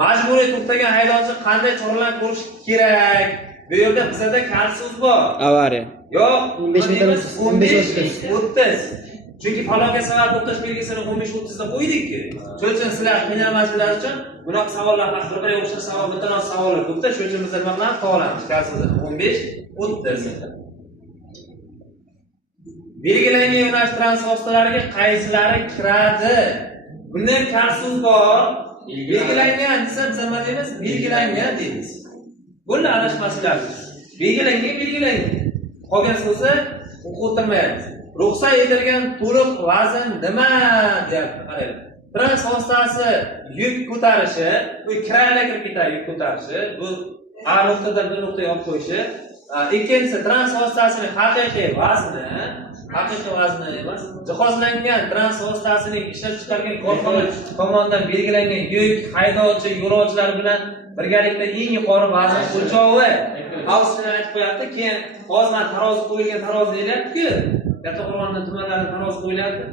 Majburiy to'xtagan haydovchi qanday choralar ko'rish kerak? Bu yerda bizda kal so'z bor. Avariya. Yo'q, 15 30. Chunki falokat sabab to'xtash belgisini 15-30 da qo'ydikki. Shuning uchun sizlar qiynalmasliklaringiz uchun bunaqa savollar bir-biriga o'xshash savol, bitta savollar ko'pda. Shuning uchun biz nima bilan qolamiz? Kal so'zi 15-30. Belgilangan yo'nalish transport vositalariga qaysilari kiradi? Bunda ham kal so'z bor. Belgilangan desa biz nima deymiz? Belgilangan deymiz. Bunda adashmaslar. Belgilangan. Qolgan so'zni o'qitirmaymiz. Ruxsat etilgan to'liq vazn nima deyapti? Qarang. Transport vositasi yuk ko'tarishi, bu kiraylar kirib ketadi yuk ko'tarishi, bu A nuqtadan B nuqtaga olib qo'yishi. Ikkinchisi transport vositasining haqiqiy vazni emas, jihozlangan transport vositasining ishlab chiqargan korxona tomonidan belgilangan yuk, haydovchi, yo'lovchilar bilan birgalikda eng yuqori vazn o'lchovi. Avstriyada aytib qo'yapti, keyin hozir mana tarozi qo'yilgan tarozi deyapti-ku. Kattaqo'rg'onda tumanlarida tarozi qo'yilyapti.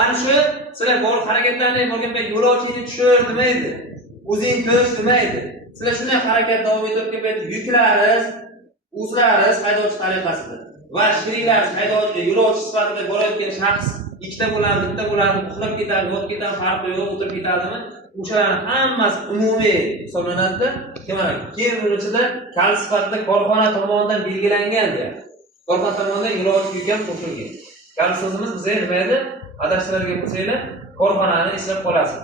Ana shu sizlar bor harakatlarni bo'lganda yo'lovchini tushir demaydi. O'zing ko'rish demaydi. Sizlar shunday harakat davom etayotgan paytda yuklaringiz, o'zlaringiz haydovchi tariqasida va shiriklar haydovchi, yo'lovchi sifatida borayotgan shaxs ikkita bo'ladi, bitta bo'ladi, uxlab ketadi, yotib ketadi, farqi yo'q, o'tirib ketadimi? O'shalarning hammasi umumiy hisoblanadi. Keyin buning ichida kal sifatida korxona tomonidan belgilangan deyapti. Korxona tomonidan yo'lovchi yuk ham qo'shilgan. Kal so'zimiz bizga nima edi? Adashtiradigan bo'lsanglar, korxonani eslab qolasiz.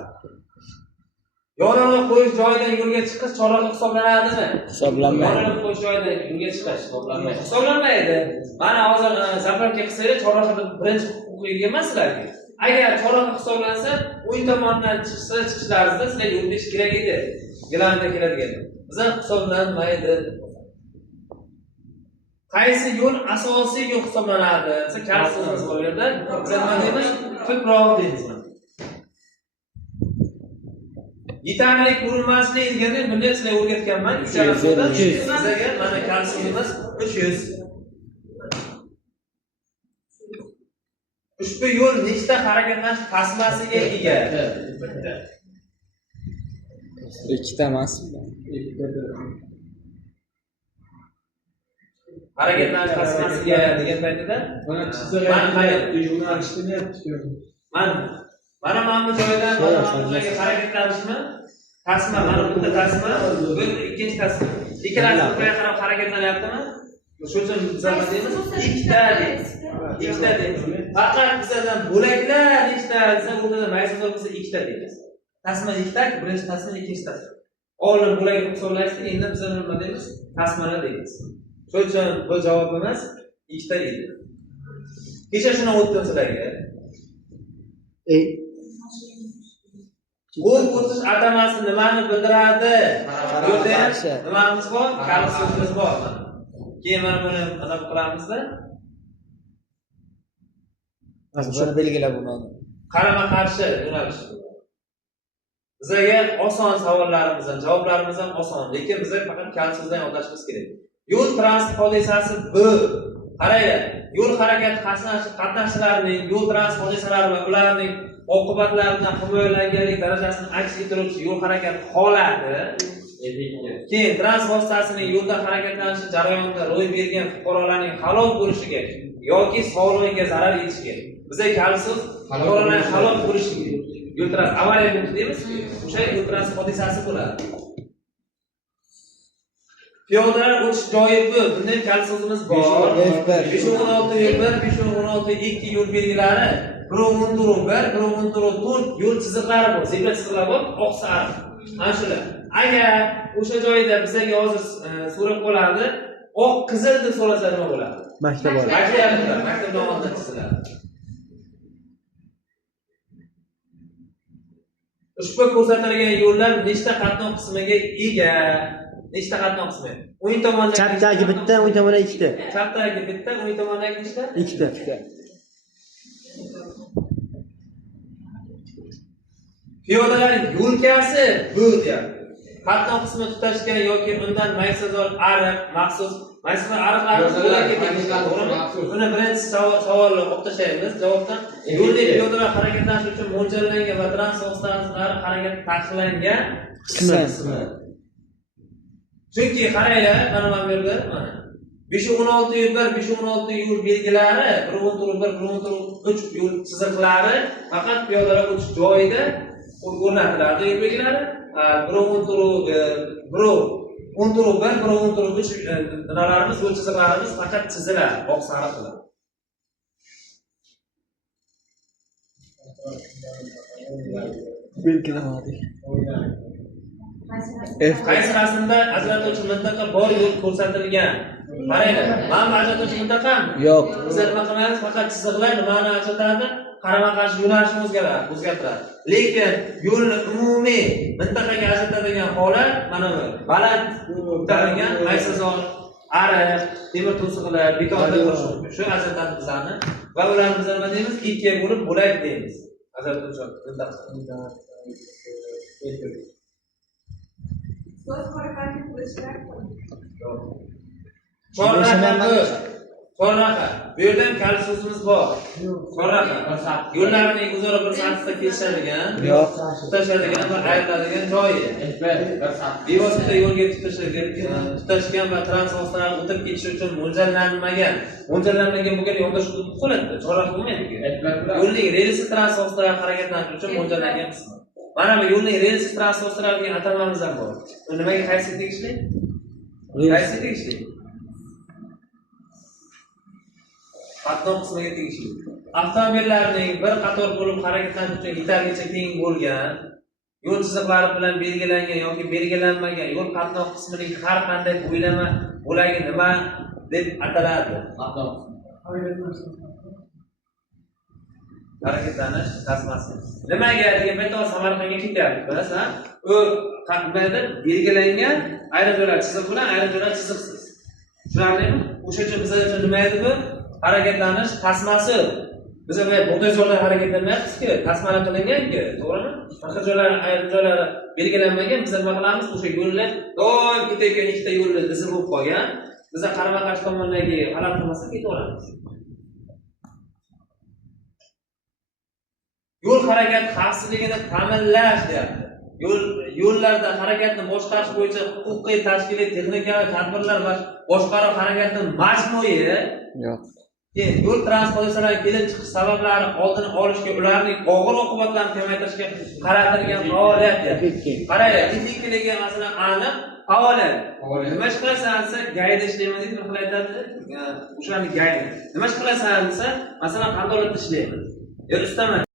Yonilg'i qo'yish joyidan yo'lga chiqish choralari hisoblanadimi? Hisoblanmaydi. Yonilg'i qo'yish joyidan yo'lga chiqish hisoblanmaydi. Mana hozir zapravka qilsanglar, chorrahada birinchi huquqiy emaslarki. Agar chorraha hisoblansa, o'ng tomondan chiqishlaringizda sizlar yo'l berish kerak edi. Gilamda keladigan. Bizga hisoblanmaydi. Qaysi yo'l asosiy yo'l hisoblanadi? Siz kal so'zimiz bor yerda. Biz nima deymiz? Ko'proq deymiz. Yetarli ko'rinmaslik deganda bunda sizlar o'rgatganman. 300. Bizga mana kal so'zimiz 300. Ushbu yo'l nechta harakatlanish tasmasiga ega? Ikkita emasmi? Harakatlanish tasmasiga degan paytida mana bu joydan mana bu joyga harakatlanishmi? Tasma, mana bitta tasma, bu ikkinchi tasma. Ikkalasi bir qarab harakatlanyaptimi? Shuning uchun biz nima deymiz? Ikkita deymiz. Faqat bizdan bo'laklar nechta desa, o'rtada maysa bo'lsa ikkita deymiz. Tasma ikkita, birinchi tasma, ikkinchi tasma. Oldin bo'lak hisoblaysiz, endi biz nima deymiz? Tasmalar deymiz. Shuning uchun bu javobimiz ikkita edi. Kecha shuni o'tdim sizlarga. O't o'tish atamasi nimani bildiradi? Nimamiz bor? Kal so'zimiz bor. Keyin mana buni anaqa qilamizda. Shuni belgilab bo'ladi. Qarama-qarshi yo'nalish. Bizga oson savollarimizdan javoblarimiz ham oson, lekin biz faqat kal so'zdan yodlashimiz kerak. Yo'l transport hodisasi bu. Qaranglar, yo'l harakati qatnashchilarining yo'l transport hodisalari va ularning oqibatlaridan himoyalanganlik darajasini aks ettiruvchi yo'l harakati holati. Keyin transport vositasining yo'lda harakatlanishi jarayonida ro'y bergan fuqarolarning halok bo'lishiga yoki sog'lig'iga zarar yetishiga. Bizga kal so'z fuqarolarning halok bo'lishiga yo'l transport avariya deymiz. O'sha yo'l transport hodisasi bo'ladi. Piyodalar o'tish joyi bu. Bunday kal so'zimiz bor. 516 516 yo'l belgilari, 113 114 yo'l chiziqlari bor. Zebra chiziqlari bor, oq sariq. Mana shular. Agar o'sha joyda bizga hozir so'rab qoladi, oq qizil deb so'rasa nima bo'ladi? Maktab bor. Maktab nomidan chiziladi. Ushbu ko'rsatilgan yo'llar nechta qatnov qismiga ega? Nechta qatnov qismi? O'ng tomonda chapdagi bitta, o'ng tomonda ikkita. Chapdagi bitta, o'ng tomondagi nechta? Ikkita. Piyodalar yo'lkasi bu deyapti. qatnov qismi tutashgan yoki undan maysazor ariq maxsus maysazor ariqlarimiz bo'larga to'g'rimi? Buni birinchi savolni olib tashlaymiz javobdan. Yo'lda piyodalar harakatlanish uchun mo'ljallangan va transport vositalari harakati taqiqlangan qismi. Chunki qaranglar, mana bu yerda mana 516 yo'l 1, 516 yo'l belgilari, 1 3 yo'l chiziqlari faqat piyodalar o'tish joyida o'rnatiladi yo'l belgilari. 1 3 nimalarimiz yo'l chiziqlarimiz faqat chiziladi, oq sariq bilan. Belgilanadi. Qaysi rasmda ajratuvchi mintaqa bor yo'l ko'rsatilgan? Qaranglar, mana bu ajratuvchi mintaqami? Yo'q. Biz nima qilamiz? Faqat chiziqlar nimani ajratadi? Qarama-qarshi yo'nalishni o'zgartiradi. Lekin yo'lni umumiy mintaqaga ajratadigan holat mana bu. Baland ko'tarilgan maysazor, ariq, temir to'siqlar, betonlar shu ajratadi bizlarni va ularni biz nima deymiz? Ikkiga bo'lib bo'lak deymiz. Ajratuvchi mintaqa. Chorraha. Bu yerda ham kaliti so'zimiz bor. Chorraha. Yo'llarining o'zaro bir sathda kesishadigan, tutashadigan va ayriladigan joyi. Bevosita yo'lga tutashgan va transport vositalari o'tib ketishi uchun mo'ljallanmagan bo'lgan yondashuv qo'ladi. Chorraha bo'lmaydi. Yo'lning relsi transport vositalari harakatlanishi uchun mo'ljallangan qismi. Mana bu yo'lning relsi transport vositalariga atamamiz ham bor. Bu nimaga qaysi tegishli? Qaysi tegishli? Qatnov qismiga tegishli. Avtomobillarning bir qator bo'lib harakatlanish uchun yetarlicha keng bo'lgan, yo'l chiziqlari bilan belgilangan yoki belgilanmagan yo'l qatnov qismining har qanday bo'ylama bo'lagi nima deb ataladi? Harakatlanish tasmasi. Nimaga degan paytda Samarqandga ketyapti, bilasizlar? U qatnayda belgilangan ayrim joylar chiziq bilan, ayrim joylar chiziqsiz. Tushunarlimi? O'sha uchun biz uchun nima edi bu? Harakatlanish tasmasi. Biz bu bug'doy joylarda harakatlanmayapmiz-ku, tasmalar qilingan-ku, to'g'rimi? Boshqa joylar, ayrim joylar belgilanmagan, biz nima qilamiz? O'sha yo'llar doim ketayotgan ikkita yo'llar dizil bo'lib qolgan. Biz qarama-qarshi tomondagi g'alati qilmasa ketaveramiz. Yo'l harakati xavfsizligini ta'minlash deyapti. Yo'llarda harakatni boshqarish bo'yicha huquqiy, tashkiliy, texnikaviy tadbirlar va boshqaruv harakatining majmui yo'q. Yo'l transport vositalarining kelib chiqish sabablari oldini olishga, ularning og'ir oqibatlarini kamaytirishga qaratilgan faoliyat deyapti. Qaranglar, effektivligi masalan aniq faoliyat. Nima ish qilasan desa, gayda ishlayman deb bir xil aytadi. O'shani gayda. Nima ish qilasan desa, masalan, qandolatda ishlayman. Ustaman.